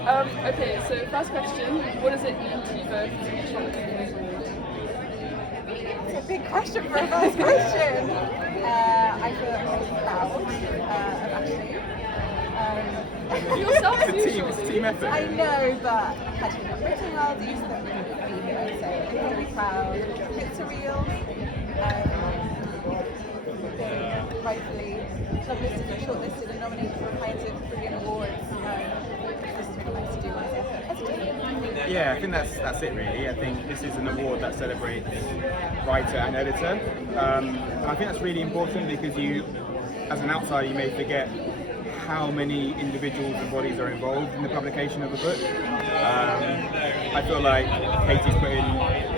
Okay, so first question, what does it mean to you both to be chocolate? It's a big question for a first question. I feel very proud of Ashley. Yourself too, It's a team effort. I know, but had she not written well, these that we wouldn't be here. So I'm really proud. It's surreal. Rightfully shortlisted and nominated for kinds of brilliant awards. This is really nice to do as a team. Yeah, I think that's it really. I think this is an award that celebrates writer and editor. I think that's really important because you, as an outsider, you may forget how many individuals and bodies are involved in the publication of a book. I feel like Katie's put in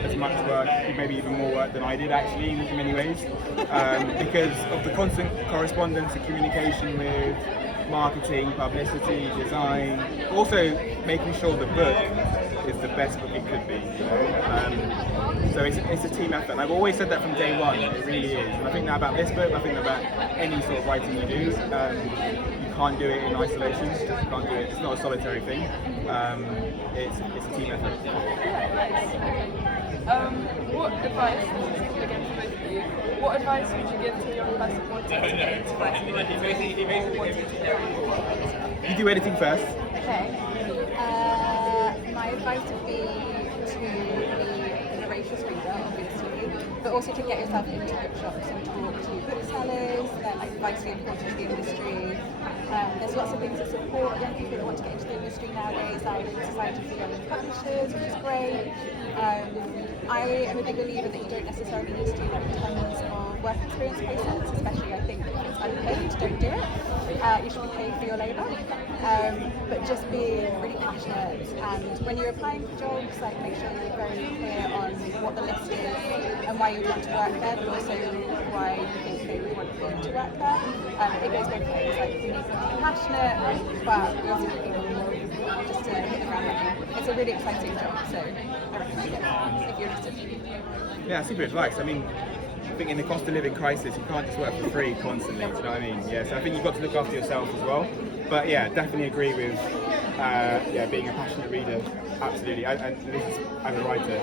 as much work, maybe even more work than I did actually in many ways, because of the constant correspondence and communication with marketing, publicity, design, also making sure the book is the best book it could be. You know? So it's a team effort. And I've always said that from day one. It really is. And I think that about this book. I think that about any sort of writing you do. You can't do it in isolation. You can't do it. It's not a solitary thing. It's a team effort. What advice, again to both of you, what advice would you give to a young person wanting to get into writing or wanting to know? You do editing first. Okay. My advice would be to be a voracious reader, obviously, but also to get yourself into bookshops and talk to booksellers. They're like vitally important to the industry. There's lots of things that support young people that want to get into the industry nowadays, like the Society for Young Publishers, which is great. I am a big believer that you don't necessarily need to do like tons of work experience placements, especially I think if it's unpaid, don't do it. You should be paid for your labour. But just being really passionate, and when you're applying for jobs, like make sure you're very clear on what the list is and why you want to work there, but also why you think they would want you to work there. It goes both ways. Like you need to be passionate, but you also need people just to hit the ground running. It's a really exciting job, so I recommend it if you're interested. Yeah, super advice. I mean, I think in the cost of living crisis, you can't just work for free constantly. Do you know what I mean? Yeah. So I think you've got to look after yourself as well. But yeah, definitely agree with being a passionate reader. Absolutely. And this is as a writer.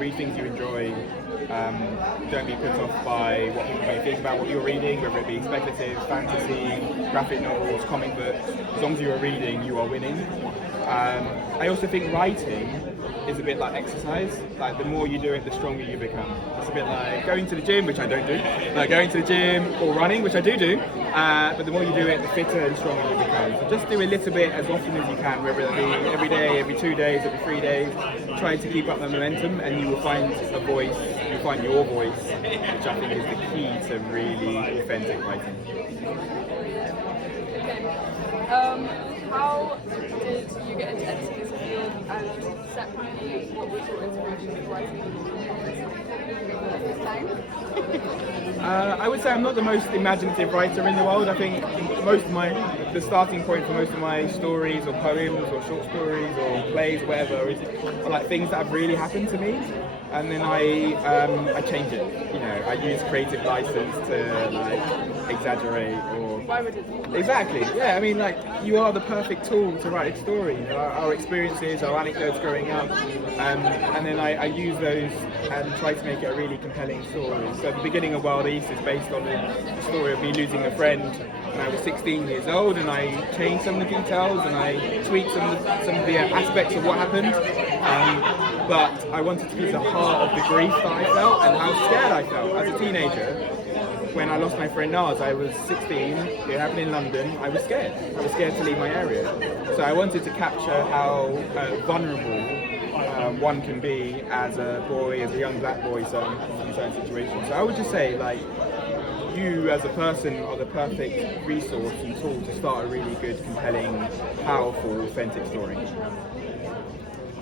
Read things you enjoy. Don't be put off by what people may think about what you're reading, whether it be speculative, fantasy, graphic novels, comic books. As long as you are reading, you are winning. I also think writing is a bit like exercise. Like the more you do it, the stronger you become. It's a bit like going to the gym, which I don't do. Like going to the gym or running, which I do. But the more you do it, the fitter and stronger you become. So just do a little bit as often as you can, whether it be every day, every 2 days, every 3 days. Try to keep up the momentum, and you will find a voice. You'll find your voice, which I think is the key to really authentic writing. Okay. How did you get into editing as a field, and separately, what was your inspiration for writing? I would say I'm not the most imaginative writer in the world. I think the starting point for most of my stories or poems or short stories or plays, whatever, are like things that have really happened to me. And then I change it. You know, I use creative license to like exaggerate or. Why would it? Exactly. Yeah. I mean, like you are the perfect tool to write a story. You know, our experiences, our anecdotes growing up, and then I use those and try to make it a really compelling story. So the beginning of Wild East is based on the story of me losing a friend when I was 16 years old, and I changed some of the details and I tweaked some of the aspects of what happened. But I wanted to keep the heart of the grief that I felt and how scared I felt as a teenager. When I lost my friend Naz, I was 16, it happened in London, I was scared. I was scared to leave my area. So I wanted to capture how vulnerable one can be as a boy, as a young black boy in certain situations. So I would just say, like, you as a person are the perfect resource and tool to start a really good, compelling, powerful, authentic story.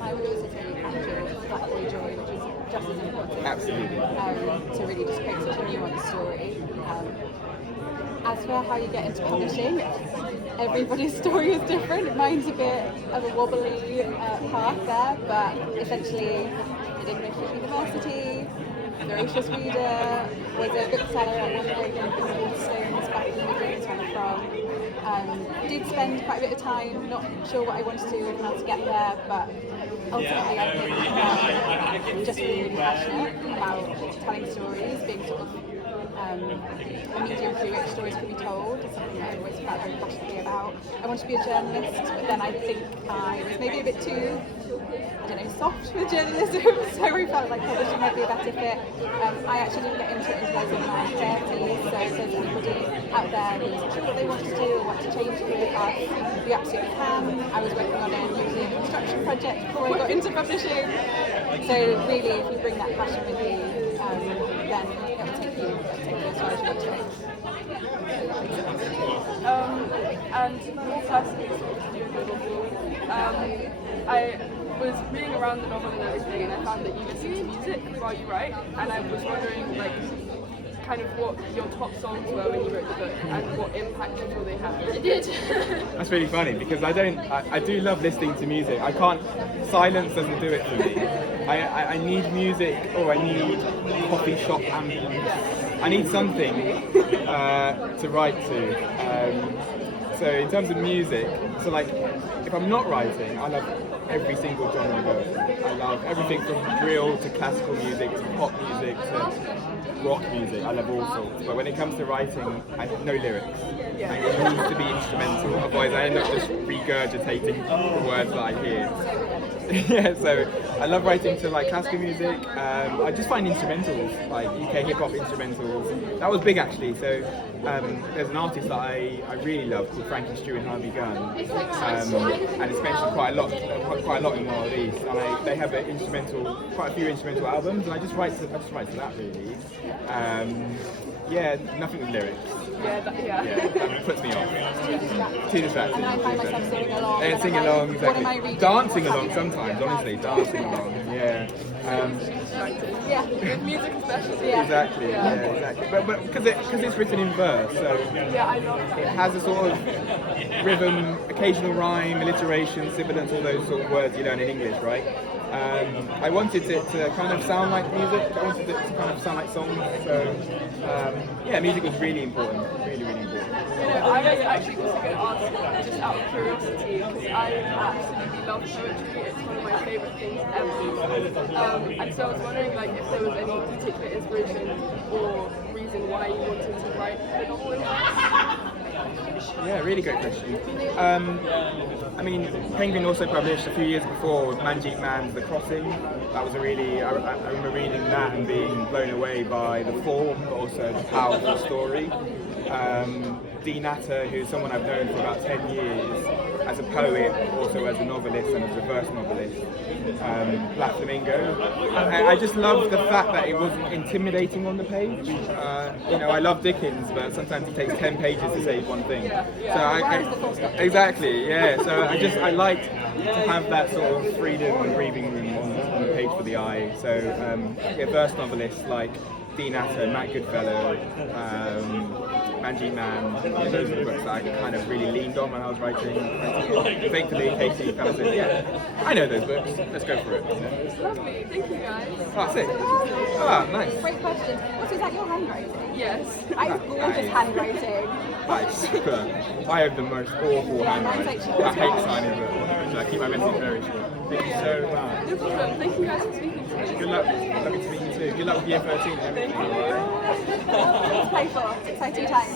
I would also say capture black boy joy, which is just as important. Absolutely. To really just create such a nuanced story. As for how you get into publishing, everybody's story is different. Mine's a bit of a wobbly path there, but essentially I did English at university, voracious reader, was a bookseller at one of the Invisible Stones back in the beginning, where I'm from. Did spend quite a bit of time not sure what I wanted to do and how to get there, but ultimately I think I'm just really, really passionate about telling stories, being sort of a medium through which stories can be told. It's something that I've always felt very passionately about. I wanted to be a journalist, but then I think I was maybe a bit too, I don't know, soft with journalism, so I felt like publishing might be a better fit. I actually didn't get into it until I was in my 30s, so if there's anybody out there who's not sure what they want to do or want to change career path, you absolutely can. I was working on a nuclear construction project before I got into publishing, so really if you bring that passion with you, then it will take you as far as you want to. And more personally, I was reading around the novel and everything, and I found that you listen to music while you write, and I was wondering, like, kind of what your top songs were when you wrote the book, and what impact you feel they had. It did. That's really funny because I do love listening to music. I can't, silence doesn't do it for me. I need music, or I need coffee shop ambience. I need something to write to. So in terms of music, so like if I'm not writing, I love every single genre of book. I love everything from drill to classical music to pop music to rock music. I love all sorts. But when it comes to writing, I have no lyrics. Yeah. It needs to be instrumental, otherwise I end up just regurgitating the words that I hear. Yeah, so I love writing to like classical music. I just find instrumentals, like UK hip hop instrumentals. That was big actually. So there's an artist that I really love called Frankie Stew and Harvey Gunn, and it's mentioned quite a lot in Wild East. And they have quite a few instrumental albums, and I just write to that really. Yeah, nothing with lyrics. Yeah, That puts me off. Too distracting. And I find myself singing along. Yeah, sing along, What am I reading? dancing along sometimes, honestly, dancing along, yeah. Yeah. with music especially. Yeah. Exactly, yeah, exactly. But because it's written in verse, so Yeah, I love that. it has a sort of rhythm, occasional rhyme, alliteration, sibilance, all those sort of words you learn in English, right? I wanted it to kind of sound like music. I wanted it to kind of sound like songs. So yeah, music was really important, really, really important. You know, I was actually also going to ask, just out of curiosity, because I absolutely love poetry. It's one of my favourite things ever. And so I was wondering, like, if there was any particular inspiration or reason why you wanted to write the novel in verse. Yeah, really great question. I mean, Penguin also published a few years before Manjeet Mann's The Crossing. That was a really, I remember reading that and being blown away by the form, but also the powerful story. Dean Atter, who's someone I've known for about 10 years, as a poet, also as a novelist and as a verse novelist. Black Flamingo. I just love the fact that it wasn't intimidating on the page. You know, I love Dickens, but sometimes it takes 10 pages to say one thing. So exactly, yeah. So I liked to have that sort of freedom and breathing room on the page for the eye. So yeah, verse novelists like Dean Atter, Matt Goodfellow, Manjeet Mann, yeah, those are the books that I kind of really leaned on when I was writing. Thankfully, Katie kind of said, yeah, I know those books, let's go for it. Lovely, thank you guys. Oh, sick. Oh, nice. Great question. What is that, your handwriting? Yes. I have gorgeous handwriting. I have the most awful handwriting. I hate signing books, so I keep my message very short. Thank you so much. No problem. Thank you guys for speaking to me. Good luck. Lovely to meet you too. Good luck with year 13 and everything. Play for 602 times.